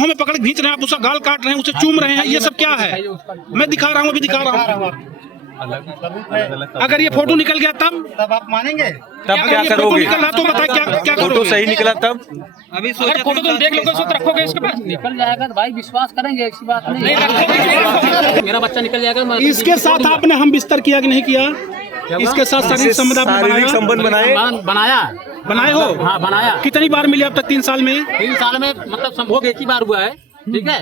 बाहों में पकड़ खींच रहे हैं, आप उसका गाल काट रहे हैं, उसे चूम रहे हैं, ये सब क्या है? मैं दिखा रहा हूँ, अभी दिखा रहा हूँ। अगर ये फोटो निकल गया तब आप मानेंगे? तब क्या करोगे? निकल रहा तो बता क्या फोटो सही निकला तब? अभी फोटो तुम देख लो, तो रखोगे इसके पास, निकल जाएगा तो भाई विश्वास करेंगे, ऐसी बात नहीं रखोगे। मेरा बच्चा निकल जाएगा। इसके साथ आपने हम बिस्तर किया कि नहीं किया? इसके साथ शारीरिक संबंध बनाए हो? हाँ बनाया। कितनी बार मिले अब तक 3 साल में? 3 साल में मतलब संभोग एक ही बार हुआ है, ठीक है।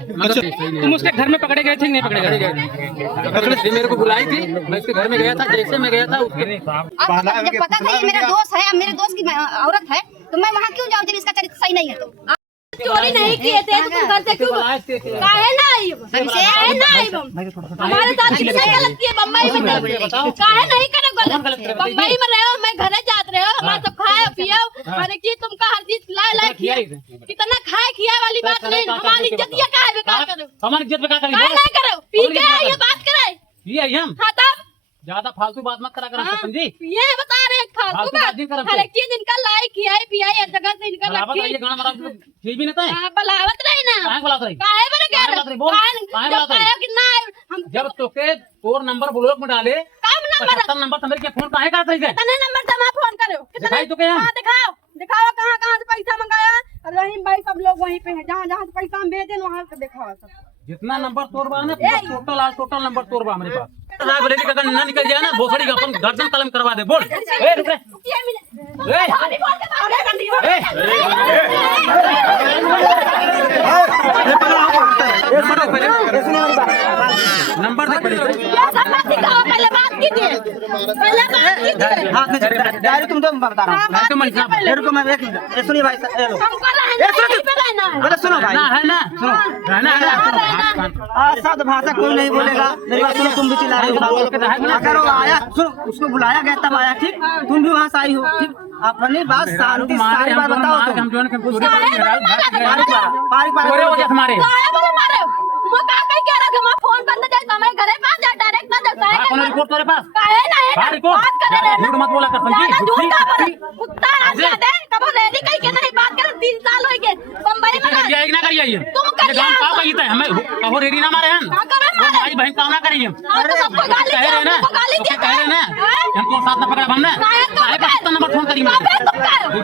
तुम उसके घर में पकड़े गए थे नहीं पकड़े गए? मेरे को बुलाई थी, मैं उसके घर में गया था, जैसे मैं गया था उसके जब पता था ये मेरा दोस्त है, मेरे दोस्त की औरत है, तो मैं वहाँ क्यों जाऊँ जब इसका चरित्र सही नहीं है? तो चोरी नहीं किए थे तो तुम घर से क्यों काहे ना आई? काहे ना आई? हमारे साथ कितने गलत किए बम्बई में, काहे नहीं करे गलत? बम्बई में रहे हो, मैं घरे जात रहे हो, हमारा सब खाए पियो, हर एक चीज तुमका हर चीज लाए किया, कितना खाए खिया वाली बात नहीं। हमारी इज्जत ये काहे बेकार करो? हमारी इज्जत बेकार करो, काहे ना करो? पी के ये बात कराए, ये हम हाँ तब ज्यादा फालतू बात मत करा कर समझी। ये बता रहे हैं फालतू बात, हर एक चीज इनका लाई किया है पिया है, जगह से इनका रखी है। गाना बना ये भी नहीं है, बलावत रही ना, काहे बलावत रही? काहे बने काहे बलावत रही? बोल, काहे बलावत रही? कितना हम जब तोके तोर नंबर ब्लॉक में डाले, काम नंबर 75 नंबर तुम्हारे के फोन काहे करत रही है? कितने नंबर से मैं फोन करो? दिखाई तो क्या? हाँ दिखाओ, दिखाओ कहाँ से पैसा मंगाया। रहीम भाई सब लोग वहीं पे हैं, जहाँ से पैसा हम भेजे वहाँ से दिखाओ सब। जितना नंबर तोड़वा ना टोटल नंबर तोड़वा हमारे पास। बोलेगी अगर ना निकल जाए ना भोसड़ी का अपन गर्दन कलम करवा दे। बोल ए रुक रे, नंबर दे पहले बात कीजिए, पहले बात कीजिए। हाँ तुम तो बता रहा हूँ। मैं सुनिए भाई, सुनो भाई, है ना साध भाषा कोई नहीं बोलेगा। मेरी बात सुनो, तुम भी चिल्ला रहे हो। अगर वो आया, सुनो, उसको बुलाया गया तब आया, ठीक? तुम भी वहाँ से आई हो, ठीक? अपनी बात शांति सारी बात बताओ। फोन करने जाए हमारे घरे पास जाए, डायरेक्ट ना जाता है। रिपोर्ट तेरे पास काहे ना है? बात कर रहे हैं, झूठ मत बोला कर समझी। कुत्ता दे कब रेडी कहीं के नहीं बात कर। 3 साल हो गए बम्बई में ना करिए, तुम करिए का कहते हैं हमें कहो रेडी ना मारे हम, भाई बहन काम ना करिए। सबको गाली कह रहे ना, कह रहे ना हमको साथ में पकड़ा हमने काहे का नंबर फोन करी मैं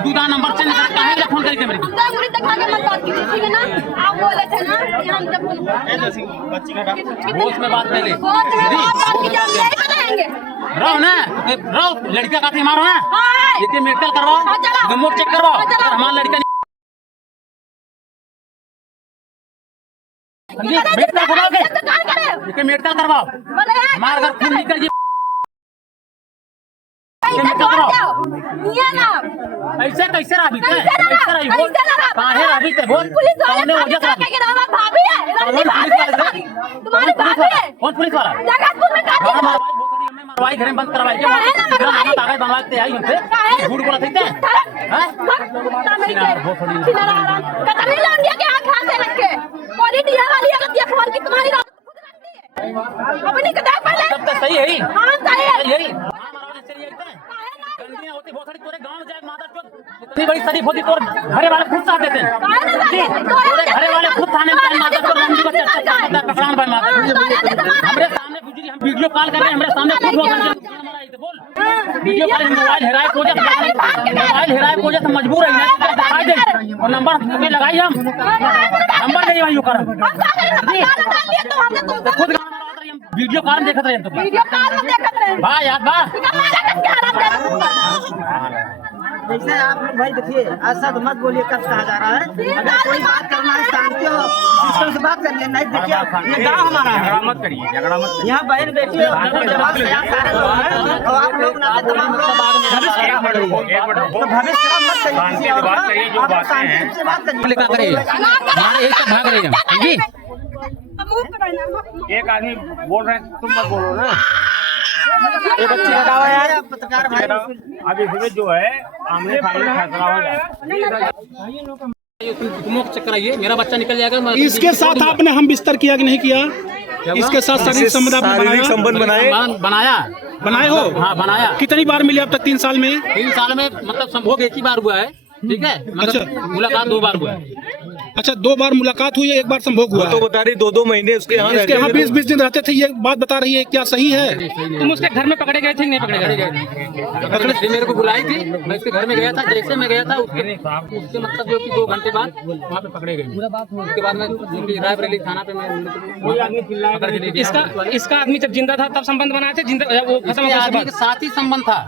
दूसरा नंबर से काहे का फोन करी मेरे को मुझे दिखा के मत बात कीजिए, ठीक है ना? आप बोले थे ना कि हम जब बोस में बात पहले रहो ना, रहो लड़का काफी मारो ना, ये मेडिकल करवाओ, रिमोट चेक करवाओ, हमारा लड़का मेडिकल करवाओगे, मेडिकल करवाओ, हमारा अगर खून निकल जाए ऐसे कैसे रही थे, कैसे रही हो, काहे रही थे बोल, कौन वजह से भाभी है, तुम्हारी भाभी है, कौन पुलिस वाला मरवाई घर में बंद करवाई के कागज बनवाते आई हमसे झूठ बोला थे हैं कतनी लौंडिया के हाथ हाथ रख के बॉडी दिया वाली अगर ये फोन की तुम्हारी अपनी कदा पहले सब तो सही है। हां सही है, यही गंदियां होती बहुत सारी तोरे गांव जाए माता तो इतनी बड़ी शरीफ होती तोर घरे वाले खुद साथ देते हैं, तोरे घरे वाले खुद थाने में माता को रंडी को चर्चा करता पहचान भाई माता हमरे सामने गुजरी, हम वीडियो कॉल कर रहे हैं, हमरे सामने खुद हो गए बोल वीडियो कॉल मोबाइल हेराए को जब मजबूर है दिखाई दे और नंबर पे लगाई हम नंबर नहीं वही कर खुद वीडियो कॉल देखत रहे तो वीडियो कॉल में देखत रहे भाई यार बा जैसे आप लोग भाई देखिए, ऐसा तो मत बोलिए कब कहा जा रहा है। अगर कोई बात करना है शांति हो सिस्टम से बात करिए, नहीं देखिए ये गाँव हमारा है, झगड़ा मत करिए, झगड़ा मत करिए। यहाँ बहन बेटी जवाब से आप सारे लोग हैं और आप लोग ना तमाम तो भविष्य खराब मत करिए किसी और का, आप शांति से बात करिए। क्या करिए हमारे एक भाग रहे हैं जी, एक आदमी बोल रहे हैं, तुम मत बोलो ना। ये बच्चे का दावा है पत्रकार भाई, अब इसमें जो है आमने सामने फैसला हो जाए। चेक कराइए, मेरा बच्चा निकल जाएगा। इसके साथ आपने हम बिस्तर किया कि नहीं किया? इसके साथ शारीरिक संबंध बनाए हो? हाँ बनाया। कितनी बार मिले अब तक 3 साल में? 3 साल में मतलब संभोग एक ही बार हुआ है, ठीक है, मतलब मुलाकात 2 बार हुआ है। अच्छा 2 बार मुलाकात हुई है, 1 बार संभोग हुआ तो बता रही 2-2 महीने उसके यहाँ इसके यहाँ 20-20 दिन रहते थे, ये बात बता रही है, क्या सही है? तुम उसके घर में पकड़े गए थे नहीं पकड़े गए? मेरे को बुलाई थी, मैं उसके घर में गया था, जैसे मैं गया था उसके मतलब जो कि 2 घंटे बाद वहाँ पे पकड़े गए। उसके बाद मैं रायबरेली थाना पे मैं इसका आदमी जब जिंदा था तब संबंध बनाए थे, जिंदा वो खत्म आदमी के साथ ही संबंध था,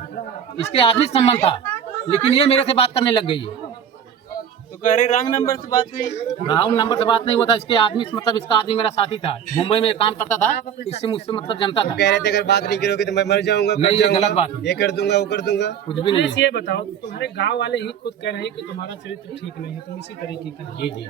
इसके आदमी से संबंध था, लेकिन ये मेरे से बात करने लग गई है। तो कह रहे रंग नंबर से बात हुई? राहुल नंबर से बात नहीं हुआ था, इसके आदमी से मतलब इसका आदमी मेरा साथी था, मुंबई में काम करता था, इससे मुझसे मतलब जनता था। कह रहे थे अगर बात नहीं करोगे तो मैं मर जाऊंगा, नहीं ये गलत बात है, ये कर दूंगा वो कर दूंगा, कुछ भी नहीं। ये बताओ, तुम्हारे गांव वाले ही खुद कह रहे हैं कि तुम्हारा चरित्र ठीक नहीं है, तुम इसी तरीके का। जी जी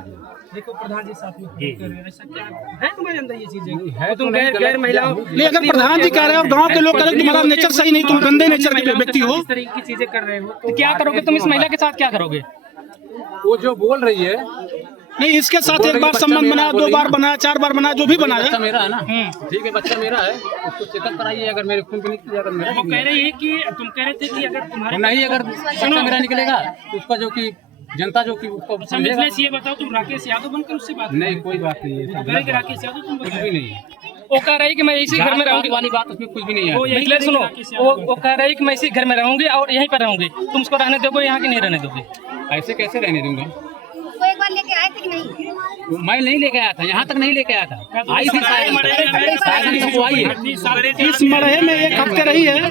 देखो प्रधान जी साथ में कह रहे हैं, ऐसा क्या है तुम्हारे अंदर ये चीजें है? तुम गैर महिलाओं नहीं, अगर प्रधान जी कह रहे हैं और गाँव के लोग कह रहे हैं तुम्हारा नेचर सही नहीं, तुम गंदे नेचर के व्यक्ति हो, इस तरीके की चीजें कर रहे हो, तो क्या करोगे तुम इस महिला के साथ, क्या करोगे? वो जो बोल रही है नहीं इसके साथ 1 बार संबंध बनाया, 2 बार बनाया, 4 बार बनाया, जो भी बनाया बच्चा मेरा है ना, ठीक है बच्चा मेरा है, उसको चेकअप कराइए, अगर मेरे खून की निकली, अगर मेरा वो कह रही है कि तुम कह रहे थे कि अगर तुम्हारे नहीं, अगर बच्चा मेरा निकलेगा तो उसका जो कि जनता जो कि उसको समझेगा। मिथिलेश ये बताओ, तुम राकेश यादव बनकर उससे बात नहीं कोई बात नहीं है, कह रहे कि राकेश यादव तुम कुछ भी नहीं है, वो कह रही कि मैं इसी घर में रहूंगी वाली बात उसमें कुछ भी नहीं है। मिथिलेश सुनो, वो कह रही कि मैं इसी घर में रहूंगी और यहीं पर रहूंगी, तुम उसको रहने दोगे यहाँ की नहीं रहने दोगे? ऐसे कैसे रहने दूंगा? तो एक बार लेके आए थे कि नहीं? मैं नहीं लेके आया था, यहाँ तक नहीं लेके आया था, आई थी सायगंज तक आई है, इस मरहे में 1 हफ्ते रही है,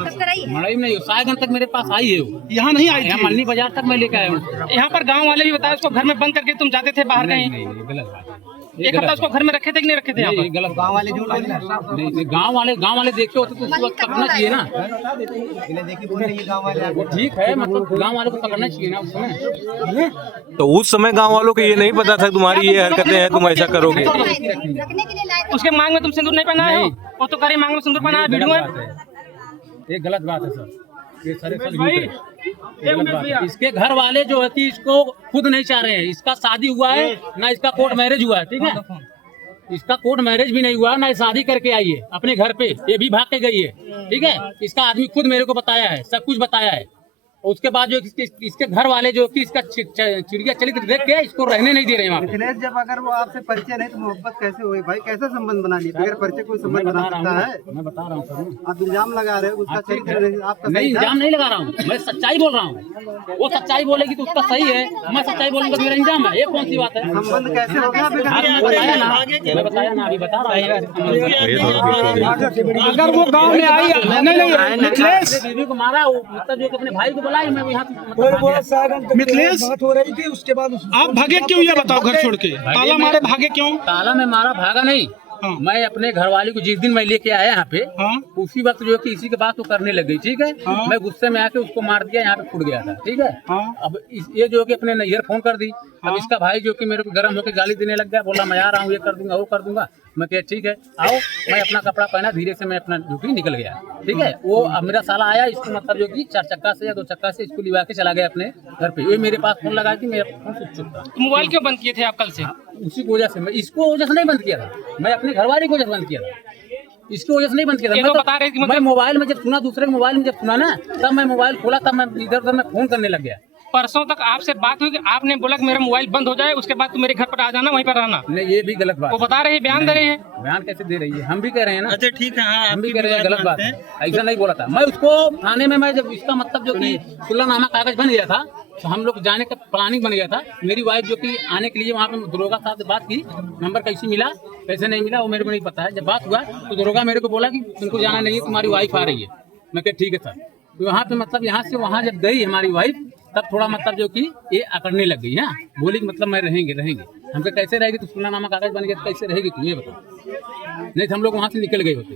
मड़ई में नहीं, सायगंज तक मेरे पास आई है, वो यहाँ नहीं आई यहाँ थी। मल्ली बाजार तक मैं लेके आया हूँ। यहाँ पर गांव वाले भी बताए उसको घर में बंद करके तुम जाते थे बाहर कहीं, नहीं गलत बात है, 1 हफ्ता उसको घर में रखे थे कि नहीं रखे थे? यहाँ पर गलत गाँव वाले झूठ नहीं, गाँव वाले देखे होते तो उसको पकड़ना चाहिए ना, देखी बोल रही है गाँव वाले, वो ठीक है, मतलब गाँव वालों को पकड़ना चाहिए ना उस समय। तो उस समय गांव वालों को ये नहीं पता था तुम्हारी ये हरकतें हैं, तुम ऐसा करोगे? रखने के लिए लाए थे। उसके मांग में तुम सिंदूर नहीं पहनाए हो, वो तो करी मांग में सिंदूर पहनाया वीडियो में। ये गलत बात है सर, ये सारे सब झूठ है, ये गलत बात है। इसके घर वाले जो है कि इसको खुद नहीं चाह रहे हैं, इसका शादी हुआ है ना, इसका कोर्ट मैरिज हुआ है, ठीक है, इसका कोर्ट मैरिज भी नहीं हुआ ना, शादी करके आई है अपने घर पे, ये भी भाग के गई है, ठीक है, इसका आदमी खुद मेरे को बताया है, सब कुछ बताया है। और उसके बाद जो इसके घर वाले जो कि इसका चिड़िया चरित्र देख के इसको रहने नहीं दे रहे हैं वहाँ पे। मिथिलेश जब अगर वो आपसे परिचय नहीं तो मोहब्बत कैसे हुई भाई, कैसा संबंध बना लिया? बगैर परिचय कोई संबंध बना सकता है? मैं बता रहा हूँ सर, आप इल्जाम लगा रहे हो, उसका चरित्र नहीं, आपका नहीं सही था? इल्जाम नहीं लगा रहा हूँ, मैं सच्चाई बोल रहा हूँ, वो सच्चाई बोलेगी तो उसका सही है, मैं सच्चाई बोलूंगा तो मेरा इल्जाम है, ये कौन सी बात है? संबंध कैसे हो गया? मैं बताया ना, अभी बता रहा हूँ। अगर वो गाँव में आई नहीं मिथिलेश, बीवी को मारा, मतलब जो अपने भाई को बुलाया, मैं यहाँ मिथिलेश हो रही थी, उसके बाद आप भागे क्यों, ये बताओ, घर छोड़ के ताला मारे भागे क्यों? ताला में मारा भागा नहीं, हाँ। मैं अपने घरवाली को जिस दिन मैं लेके आया यहाँ पे, हाँ। उसी वक्त जो कि इसी के बात वो करने लग गई, ठीक है, हाँ। मैं गुस्से में आके उसको मार दिया, यहाँ पे फुट गया था, ठीक है। हाँ। अब ये जो कि अपने नैहर फोन कर दी, हाँ। अब इसका भाई जो कि मेरे को गर्म होकर गाली देने लग गया, बोला मैं आ रहा हूँ, ये कर दूंगा वो कर दूंगा, मैं कहा ठीक है आओ, मैं अपना कपड़ा पहना, धीरे से मैं अपना ड्यूटी निकल गया, ठीक है। वो अब मेरा साला आया, इसको मतलब जो कि 4 चक्का से या 2 चक्का से इसको लिवा के चला गया अपने घर पे, ये मेरे पास फोन लगा कि मेरा फोन स्विच ऑफ था। मोबाइल क्यों बंद किए थे आप कल से? उसी की वजह से, मैं इसको वजह से नहीं बंद किया था, मैं अपने घरवाली की वजह से बंद किया था, इसकी वजह से नहीं बंद किया था। ये मैं तो बता रहे थे कि मैं मोबाइल में जब सुना, दूसरे के मोबाइल में जब सुना ना, तब मैं मोबाइल खोला, तब मैं इधर उधर में फोन करने लग गया। परसों तक आपसे बात हुई कि आपने बोला कि मेरा मोबाइल बंद हो जाए, उसके बाद तुम मेरे घर पर आ जाना, वहीं पर रहना। नहीं ये भी गलत बात वो बता रहे हैं, बयान दे रहे हैं। बयान कैसे दे रही है, हम भी कह रहे हैं ना। अच्छा ठीक है, हाँ, हम भी कह रहे हैं गलत बात है, ऐसा नहीं बोला था मैं उसको थाने में। मैं जब इसका मतलब जो कि सुलहनामा कागज बन गया था, तो हम लोग जाने का प्लानिंग बन गया था। मेरी वाइफ जो कि आने के लिए वहाँ पे दरोगा साहब से बात की, नंबर कैसे मिला कैसे नहीं मिला वो मेरे को नहीं पता है। जब बात हुआ तो दरोगा मेरे को बोला कि तुमको जाना नहीं है, तुम्हारी वाइफ आ रही है। मैं कहा ठीक है सर। तो वहाँ पे मतलब यहाँ से वहाँ जब गई हमारी वाइफ, तब थोड़ा मतलब जो कि ये अकड़ने लग गई है, बोली कि मतलब मैं रहेंगे। हमको कैसे रहेगी, तो सुलहनामा कागज बन गया तो कैसे रहेगी तू ये बता। नहीं तो हम लोग वहाँ से निकल गए होते।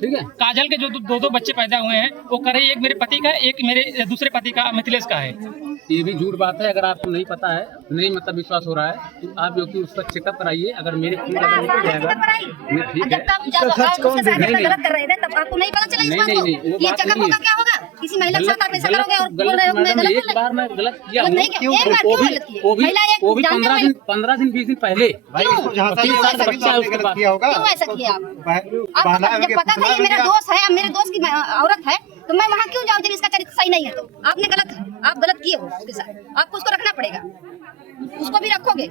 ठीक है। काजल के जो दो बच्चे पैदा हुए हैं वो करे, एक मेरे पति का, एक मेरे दूसरे पति का मिथिलेश का है। ये भी झूठ बात है। अगर आपको नहीं पता है, नहीं मतलब विश्वास हो रहा है, तो आप जो कि उसका चेकअप कराइए। अगर मेरे खून अगर निकल जाएगा ठीक है। गलत कर रहे थे तब आपको नहीं पता चला इस बात को? ये चेकअप होगा क्या होगा? किसी महिला के साथ आप ऐसा करोगे और बोल रहे हो मैं गलत? एक बार मैं गलत किया गलत नहीं किया, एक बार क्यों गलत किया? वो भी महिला एक 15 दिन 20 दिन पहले। क्यों ऐसा बच्चा है उसके पास। क्यों ऐसा किया आप? जब पता था ये मेरा दोस्त है, मेरे दोस्त की औरत है, तो मैं वहाँ क्यों जाऊँ जब इसका चरित्र सही नहीं है? तो आपने आप गलत किए हो उसके साथ, आपको उसको रखना पड़ेगा। उसको भी रखोगे,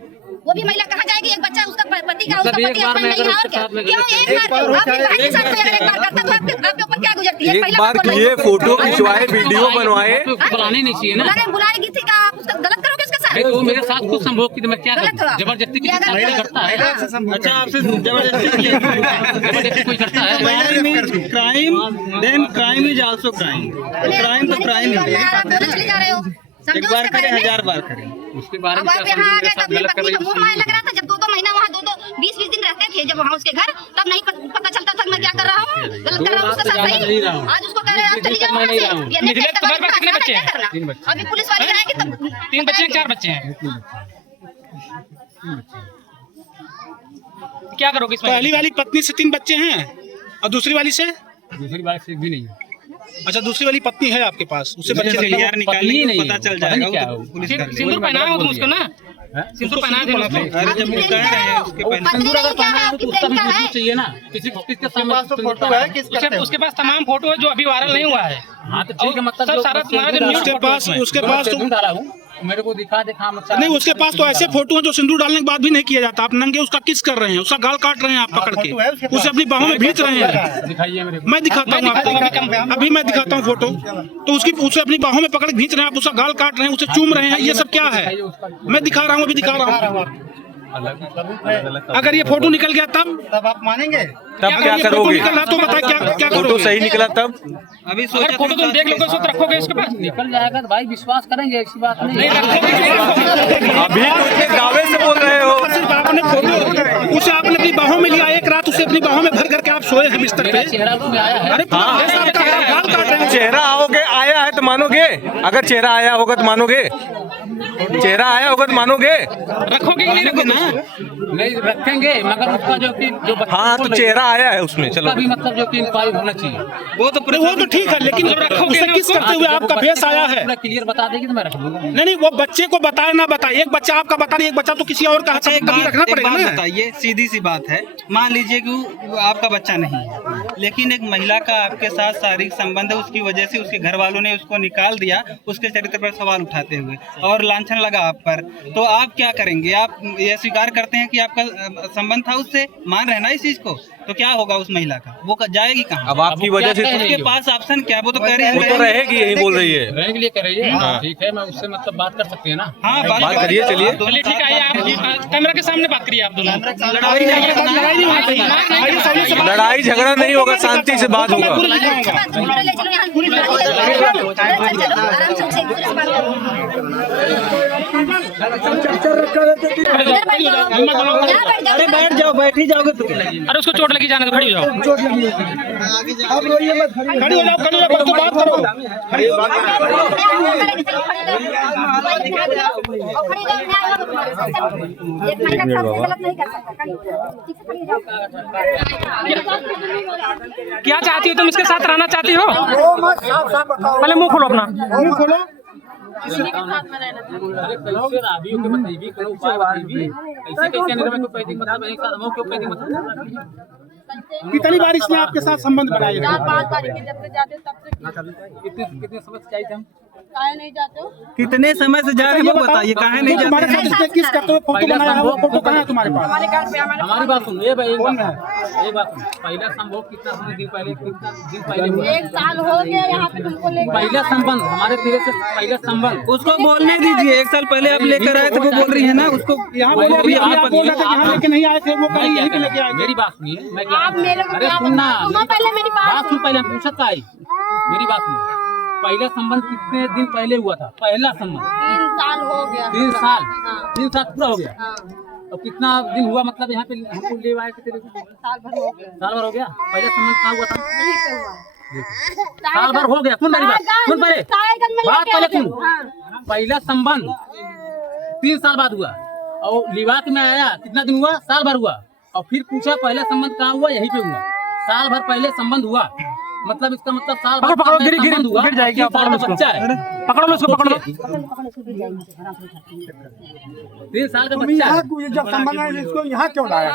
वो भी महिला कहाँ जाएगी? एक बच्चा उसका पति का, उसका पति हस्बैंड नहीं है और क्या? क्यों एक बार आपके भाई के साथ अगर एक बार करता तो आपके ऊपर क्या गुजरती है? एक बार किए, फोटो खिंचवाए, वीडियो बनवाए, बुलाने नहीं चाहिए ना। बुलाएगी थी क्या? आप उसका गलत करोगे उसके साथ? वो मेरे साथ कुछ संभोग की तो मैं क्या करूं? जबरदस्ती की करता है। अच्छा, आपसे जबरदस्ती जबरदस्ती कोई करता है? Crime, then crime is also crime. Crime तो क्राइम ही है। आप बोले चले जा रहे हो, एक बार करें, 1000 बार करें। उसके बारे अब में आप क्या यहाँ आ गए समझ तब गलत कर पत्नी रही को मुंह माय लग रहा था। जब 2-2 महीना वहाँ 20-20 दिन रहते थे जब वहाँ उसके घर, तब नहीं पता चलता था मैं क्या कर रहा हूँ, गलत कर रहा हूँ उसके साथ सही। आज उसको कह रहे हैं आप चली जाओ वहाँ से। ये निकले तो तुम्हारे पास कितने बच्चे हैं? करना। अभी पुलिस वाले आएंगे तब 3 बच्चे हैं, 4 बच्चे हैं। क्या करोगे इसमें? पहली वाली पत्नी से 3 बच्चे हैं और दूसरी वाली से? दूसरी बात से भी नहीं है। अच्छा, दूसरी वाली पत्नी है आपके पास, उससे बच्चे ले लिया। पत्नी नहीं पता चल जाएगा। सिंदूर पहना हो तुम उसको ना, सिंदूर पहना दे उसको। अरे जब वो कह रहे हैं उसके पहले सिंदूर अगर पहना है तो उसका भी फोटो चाहिए ना। किसके सामने फोटो है? उसके पास तमाम फोटो है जो अभी वायरल नहीं हुआ है। हाँ तो ठीक है, मतलब सब सारा तुम्हारा जो न्यूज़ उसके पास तो डाला हूँ, मेरे को दिखा नहीं, उसके पास तो ऐसे फोटो हैं जो सिंदूर डालने के बाद भी नहीं किया जाता। आप नंगे उसका किस कर रहे हैं, उसका गाल काट रहे हैं आप पकड़ के, उसे अपनी बाहों में भींच रहे हैं। दिखाइए मेरे को। मैं दिखाता हूँ आपको, अभी मैं दिखाता हूँ फोटो। तो उसे अपनी बाहों में पकड़ के भींच रहे हैं आप, उसका गाल काट रहे हैं, उसे चूम रहे हैं। ये सब क्या है? मैं दिखा रहा हूँ, अभी दिखा रहा हूँ। अगर ये फोटो निकल गया तब आप मानेंगे? तब क्या करोगे? निकल रहा तो बताए क्या फोटो करोगे? सही निकला तब? अभी अगर फोटो तुम देख लोगे उसको तो रखोगे उसके पास? निकल जाएगा तो भाई विश्वास करेंगे, ऐसी बात नहीं। अभी तो इतने दावे से बोल रहे हो। आपने फोटो उसे आपने अपनी बाहों में लिया, एक रात उसे अपनी बाहों में भर करके आप सोए हैं बिस्तर पे। चेहरा तो में आया है। अरे गाल काट रहे हैं। चेहरा आया है तो मानोगे? अगर चेहरा आया होगा तो मानोगे? चेहरा आया होगा तो मानोगे? रखोगे कि नहीं रखोगे ना? नहीं रखेंगे, मगर उसका जो बच्चा हाँ, तो चेहरा आया है उसमें, चलो। भी मतलब जो कि इंक्वायरी होना चाहिए। वो तो ठीक है, लेकिन उसे किस करते हुए आपका फेस आया है? पूरा क्लियर बता देगी तो मैं रख दूंगा। नहीं, वो बच्चे को बताए ना बताए, एक बच्चा आपका बता नहीं, एक बच्चा तो किसी और का अच्छा, कभी रखना पड़ेगा ना। बताइए, सीधी सी बात है, मान लीजिए कि वो आपका बच्चा नहीं है, लेकिन एक महिला का आपके साथ शारीरिक संबंध है, उसकी वजह से उसके घर वालों ने उसको निकाल दिया, उसके चरित्र पर सवाल उठाते हुए और लांछन लगा आप पर, तो आप क्या करेंगे? आप ये स्वीकार करते हैं कि आपका संबंध था उससे, मान रहे ना इस चीज को, तो क्या होगा उस महिला का? वो जाएगी कहाँ? अब आपकी वजह से उसके पास ऑप्शन क्या? वो तो कह रही वो तो रहेगी, यही बोल रही है। रहने के लिए करिए, ठीक है, मैं उससे मतलब बात कर सकती है ना। हाँ, बात करिए, चलिए। चलिए ठीक है, आइए आप कैमरा के सामने बात करिए आप दोनों। लड़ाई झगड़ा नहीं होगा, शांति से बात होगा। अरे बैठ जाओ, बैठ ही जाओगे तो। अरे उसको चोट लगी, जाने तो खड़ी हो जाओ। चोट लगी है। अब रोइए मत, खड़ी हो जाओ, तो बात करो। क्या चाहती हो तुम? इसके साथ रहना चाहती हो? पहले मुंह खोलो अपना। मुंह खोलो। कितनी बार इसने आपके साथ संबंध बनाए? 4-5 तारीख के जब से जाते तब से कितने समय से चाहिए हम? काहे नहीं जाते हो? कितने समय से जा रहे हैं वो बताइए, कहाँ नहीं तुम्हारे साथ इसने किस करते हुए फोटो बनाया है? वो फोटो कहाँ है तुम्हारे पास? हमारे घर पे हमारी बात सुन, एक बात सुन। पहला संभोग कितना दिन पहले हुआ? 1 साल हो गया यहाँ पे तुमको लेकर। पहला संबंध हमारे तेरे से पहला संबंध। उसको बोलने दीजिए, 1 साल पहले आप लेकर आए थे, वो बोल रही है ना, उसको यहाँ बोले, अभी आप बोल रहे थे यहाँ लेके नहीं आए थे, वो कहीं यहीं पे लेके आए थे। मेरी बात सुनिए, मैं आप मेरे को अरे क्या सुनना, सुनो पहले मेरी बात सुन, पहले पूछत का आई। मेरी बात सुनिए, पहला संबंध कितने दिन पहले हुआ था? पहला संबंध 3 साल हो गया। 3 साल? हाँ। 3 साल पूरा हो गया? हाँ। और कितना दिन हुआ मतलब यहाँ पे हमको ले आए थे तेरे को? साल भर हो गया। साल भर हो गया? पहला संबंध कहाँ हुआ था? यहीं पे हुआ। साल भर हो गया। सुन मेरी बात, सुन पहले बात, पहले सुन। पहला संबंध 3 साल बाद हुआ और लिवाक में आया, कितना दिन हुआ? साल भर हुआ। और फिर पूछा पहला संबंध कहाँ हुआ? यहीं पे हुआ। साल भर पहले संबंध हुआ, मतलब इसका मतलब साल भर संबंध हुआ। 3 साल का बच्चा है, पकड़ो लो इसको, पकड़ लो। 3 साल का बच्चा है। जब संबंध है इसको यहाँ क्यों लाया?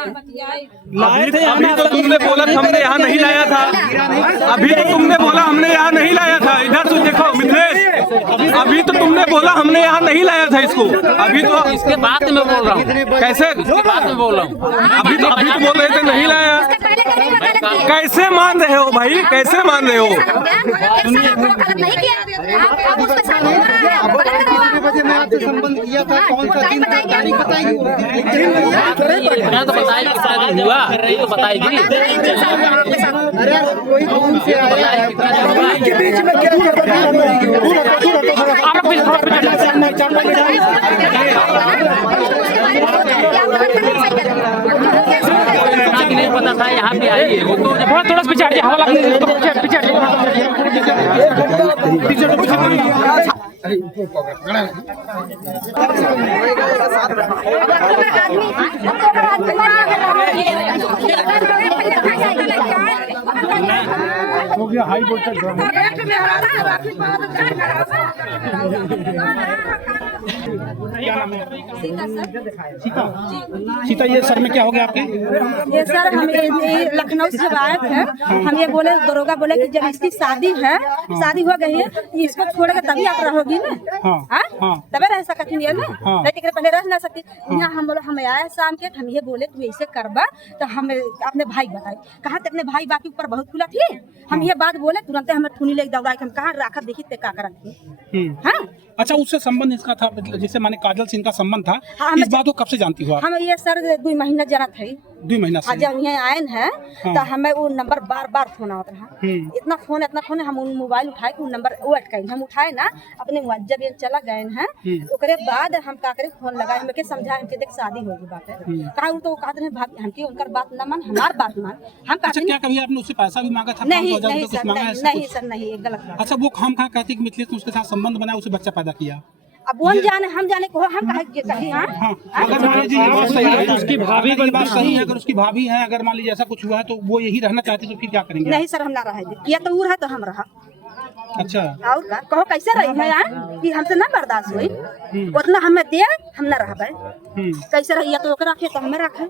अभी तो तुमने बोला हमने यहाँ नहीं लाया था। अभी तो तुमने बोला हमने यहाँ नहीं लाया था। इधर तो देखो मिथिलेश, अभी तो तुमने बोला हमने यहाँ नहीं लाया था इसको। अभी तो इसके बाद में बोल रहा हूँ, कैसे इसके बाद में बोल रहा हूँ। अभी तो बोल रहे थे नहीं लाया। कैसे मान रहे हो भाई, कैसे मान रहे हो? संबंध किया था, कौन सा दिन था, तारीख बताएगी? इतना तो बताएगी कितना दिन हुआ, ये तो बताएगी। अरे कोई कौन से आया है के बीच में क्या नहीं पता था यहाँ पे आई है। वो तो थोड़ा पीछे हट, हवा लगने दे, पीछे हट। हो गया हाई वोल्टेज। सीता, ये सर में क्या हो गया आपके? ये सर हम लखनऊ से जब आए थे, हम ये बोले, दरोगा बोले कि जब इसकी शादी है, शादी हो गई है, इसको छोड़कर तभी आप रहोगी ना, तभी रह सकती है ना, नहीं तो पहले रह ना सकती। यहाँ हम बोले, हम आए शाम के, हम ये बोले तू ऐसे करबा, तो हम अपने भाई बताए, कहा अपने भाई बाकी ऊपर बहुत खुला थी। हम ये बात बोले, तुरंत हमें थूनी ले दौड़ा के हम कहा रखा, देखी ते का करत। अच्छा, उससे संबंध इसका था, जिससे माने काजल से इनका संबंध था। इस बात को कब से जानती हो आप? हम ये सर 2 महीना जना थे। 2 महीना से जब यहाँ आए हैं तो हमें वो नंबर बार फोन आता रहा। इतना फोन हम उन मोबाइल उठाए वो नंबर वो अटकाई, हम उठाए ना अपने मोबाइल। जब ये चला गए हैं उसके बाद हम का करे फोन लगाए, हमके समझाए, हमके देख शादी होगी बात है कहा, तो कहते हैं भाभी हमके उनकर बात न मान, हमार बात मान। हम अच्छा, क्या कभी आपने उससे पैसा भी मांगा था? नहीं सर, नहीं सर, नहीं, गलत बात। अच्छा, वो हम कहाँ कहती कि मिथिलेश ने उसके साथ संबंध बनाया, उसे बच्चा पैदा किया। अब वो हम जाने को हम कहे अगर मान लीजिए ये बात सही है, उसकी भाभी की बात सही है, अगर उसकी भाभी है, अगर मान लीजिए ऐसा कुछ हुआ है तो वो यही रहना चाहती तो फिर क्या करेंगे? नहीं सर, हम ना रहे, या तो वो रहा तो हम रहा। अच्छा, और का कहो कैसे रही है यार कि हमसे ना बर्दाश्त हुई, उतना हमें दे, हम ना रह कैसे रही, या तो रखे तो हमें रखे,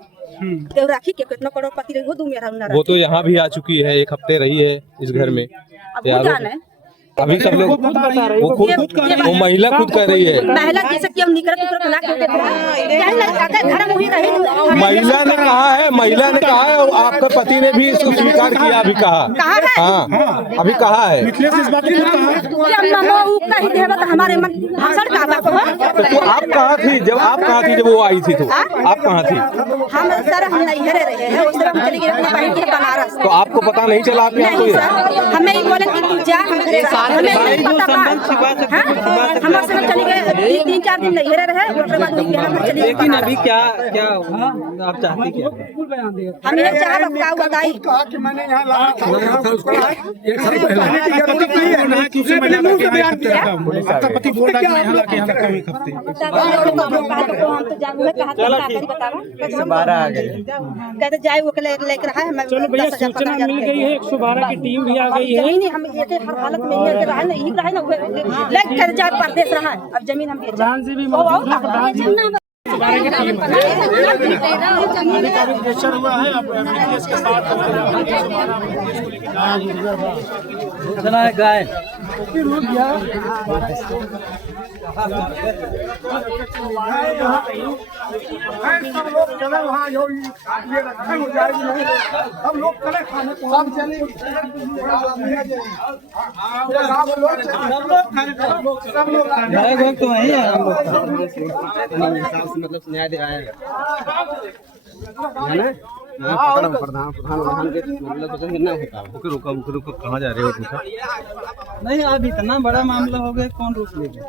तो राखी के कितना करोड़पति रही हो, 2 मेरा ना। वो तो यहाँ भी आ चुकी है, 1 हफ्ते रही है इस घर में। अब वो जाने अभी सब लोग वो महिला खुद कर रही है। महिला जैसे कि हम निकल ना करते घर में ही रही। महिला ने कहा है, महिला ने कहा है, आपका पति ने भी इसको स्वीकार किया, अभी कहा। हाँ, अभी कहा है। मिथिलेश इस बात को हमारे मन भाषण का तो आप कहाँ थी जब वो आई थी? तो आप कहाँ थी? हम सर हम नहीं रहे हैं, उस तरह चली गई अपनी बहन के बनारस। तो आपको पता नहीं चला? आपको हमें ही बोले कि तू जा, हमें नहीं पता। हमारे साथ चली गए 3-4 दिन नहीं रहे, उसके बाद चली गई। लेकिन अभी क्या आप चाहती क्या? हम ये चाह क्या बताई कि मैंने यहाँ लाया था, पति बोल रहा है यहाँ लाके यहाँ रखा 1 हफ्ते। हम तो जानू है कहा बतावा 12 आ गए, कहते जाए वो लेकर रहा है। चलो भैया, सूचना मिल गई है, 112 की टीम भी आ गई है। नहीं, हम ये हर हालत में ये रहा है ना, यही रहा है ना, लेकर कर जाए परदेश रहा है। अब जमीन हम प्रधान जी भी मौजूद हैं, प्रधान जी प्रेशर हुआ है अब मिथिलेश के साथ। चला है गाय सब लोग चले वहाँ, ये रखे हो जाएगी, हम लोग चले खाने को, हम चले सब लोग तो वही है। हम लोग मतलब न्याय दे आए प्रधान के मतलब कितना होता है। रुको कहाँ जा रहे हो? नहीं, अब इतना बड़ा मामला हो गया, कौन रोक लेगा?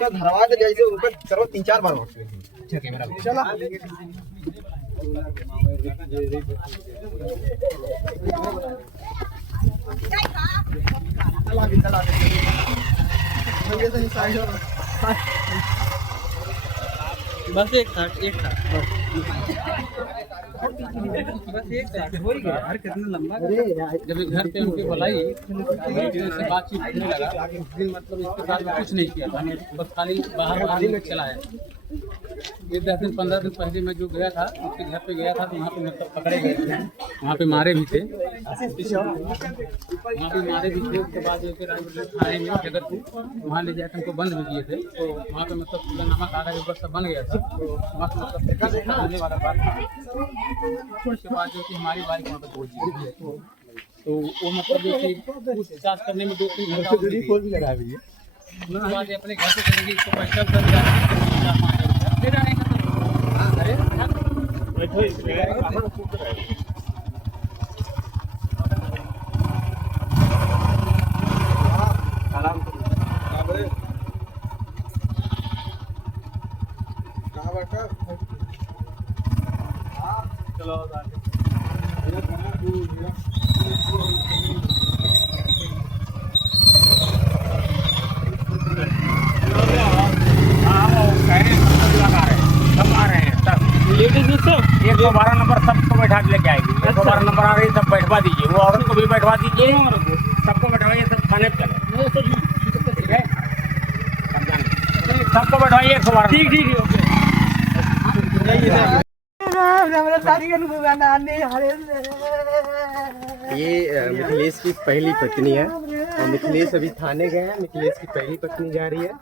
धरवा के जैसे ऊपर करो 3-4 बार कैमरा चला। बस एक था बस एक था हो ही गया यार, कितना लंबा। जब घर पे उनकी बुलाई से बातचीत होने लगा, उस दिन मतलब इसके साथ में कुछ नहीं किया था, बस खाली बाहर चला है। ये 10 दिन 15 दिन पहले मैं जो गया था उसके घर पे गया था, तो वहाँ पे मतलब पकड़े गए थे, वहाँ पे मारे भी थे, उसके बाद जो थाने में जगतपुर वहाँ ले जाकर उनको बंद भी किए थे। तो वहाँ पे मतलब खुलानामा कागज ऊपर सब बन गया था, तो वहाँ पे मतलब होने वाला बात था। उसके बाद जो कि हमारी बाइक वहाँ पे पहुँची है, तो वो मतलब जो कि पूछताछ करने में 2-3 घंटा उसके बाद अपने घर से चलेंगे, इसको पैसा दे जाने का। लेडीज 112 नंबर सबको बैठा के लेके आएगी, 112 नंबर आ रही सब बैठवा दीजिए, वो औरत को भी बैठवा दीजिए, सबको बैठवाइए, सब थाने पे चले, ठीक है, सबको बैठवाइए 112। ठीक ये मिथिलेश की पहली पत्नी है और मिथिलेश अभी थाने गए हैं। मिथिलेश की पहली पत्नी जा रही है।